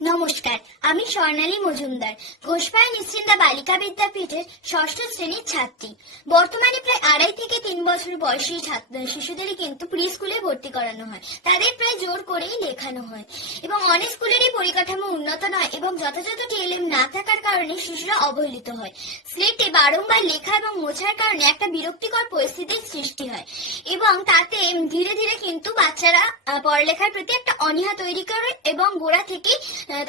নমস্কার, আমি স্বর্ণালী মজুমদার, ঘোষপাড়া নিশ্চিন্দা বালিকা বিদ্যাপীঠের ষষ্ঠ শ্রেণীর ছাত্রী। বর্তমানে প্রায় 2.5 থেকে 3 বছর বয়সী শিশুদেরই কিন্তু প্রি স্কুলে ভর্তি করানো হয়। তাদের প্রায় জোর করেই লেখানো হয় এবং অনেক স্কুলেরই পরিকাঠামো উন্নত নয় এবং যথাযথ টিএলএম না থাকার কারণে শিশুরা অবহেলিত হয়। স্লেটে বারংবার লেখা এবং মোছার কারণে একটা বিরক্তিকর পরিস্থিতির সৃষ্টি হয় এবং তাতে ধীরে ধীরে কিন্তু বাচ্চারা পড়ালেখার প্রতি একটা অনীহা তৈরি করে এবং গোড়া থেকেই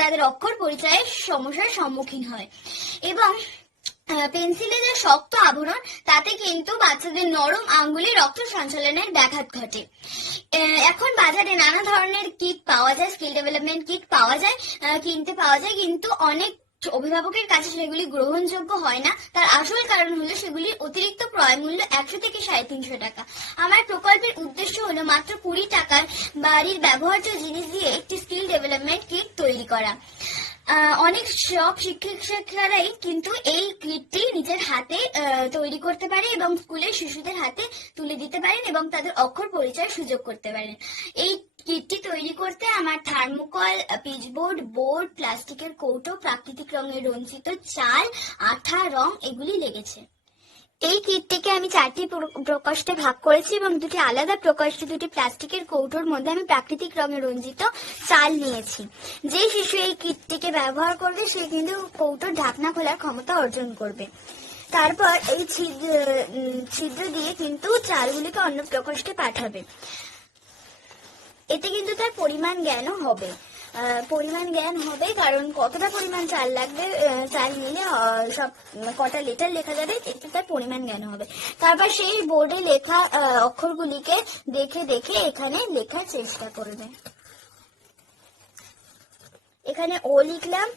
তাদের অক্ষর পরিচয়ের সমস্যার সম্মুখীন হয়। এবং পেন্সিলে যে শক্ত আবরণ তাতে কিন্তু বাচ্চাদের নরম আঙ্গুলে রক্ত সঞ্চালনের ব্যাঘাত ঘটে। এখন বাজারে নানা ধরনের কিট পাওয়া যায়, স্কিল ডেভেলপমেন্ট কিট কিনতে পাওয়া যায়, কিন্তু অনেক অভিভাবকের কাছে সেগুলি গ্রহণযোগ্য হয় না। তার আসল কারণ হলো সেগুলির অতিরিক্ত ক্রয় মূল্য 100 থেকে 350 টাকা। আমার প্রকল্পের উদ্দেশ্য হলো মাত্র 20 টাকার বাড়ির ব্যবহার্য জিনিস দিয়ে একটি স্কিল ডেভেলপমেন্ট কিট তৈরি করা। অনেক সব শিক্ষিকারাই কিন্তু এই কিটটি নিজের হাতে তৈরি করতে পারে এবং স্কুলের শিশুদের হাতে তুলে দিতে পারেন এবং তাদের অক্ষর পরিচয়ের সুযোগ করতে পারেন। এই কিটটি তৈরি করতে আমার থার্মোকল, পিচবোর্ড, বোর্ড, প্লাস্টিকের কৌটো, প্রাকৃতিক রঙের রঞ্জিত চাল, আঠা, রং এগুলি লেগেছে। এই কিটটিকে আমি 4টি প্রকোষ্ঠে ভাগ করেছি এবং 2টি আলাদা প্রকোষ্ঠে 2টি প্লাস্টিকের কৌটোর মধ্যে আমি প্রাকৃতিক রঙে রঞ্জিত চাল নিয়েছি। যে শিশু এই কিটটিকে ব্যবহার করবে সে কিন্তু কৌটোর ঢাকনা খোলার ক্ষমতা অর্জন করবে। তারপর এই ছিদ্র দিয়ে কিন্তু চালগুলিকে অন্য প্রকোষ্ঠে পাঠাবে। এতে কিন্তু তার পরিমাণ জ্ঞান হবে কারণ কতটা পরিমাণ চাল লাগবে, চাল নিলে সব কটা লেটার লেখা যাবে, এতে তার পরিমাণ জ্ঞান হবে। তারপর সেই বোর্ডে লেখা অক্ষরগুলিকে দেখে দেখে এখানে লেখার চেষ্টা করবে। এখানে ও লিখলাম,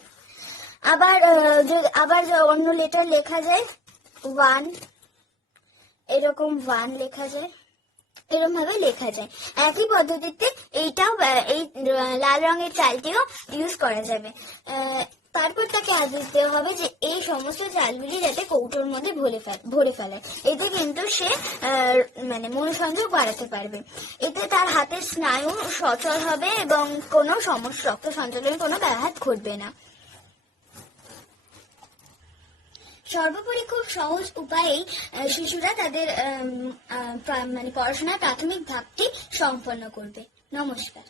আবার অন্য লেটার লেখা যায়, 1, এরকম 1 লেখা যায়, এরকম ভাবে লেখা যায়। একই পদ্ধতিতে এই লাল রঙের চালটিও ইউজ করা যাবে। তারপর তাকে আদেশ দেওয়া হবে যে এই সমস্ত চালগুলি যাতে কৌটোর মধ্যে ভরে ফেলায়। এতে কিন্তু সে মনোসংযোগ বাড়াতে পারবে। এতে তার হাতের স্নায়ু সচল হবে এবং কোনো সমস্যা, রক্ত সঞ্চালনে কোনো ব্যাঘাত ঘটবে না। সর্বোপরি খুব সহজ উপায়েই শিশুরা তাদের পড়াশোনার প্রাথমিক ধাপটি সম্পন্ন করবে। নমস্কার।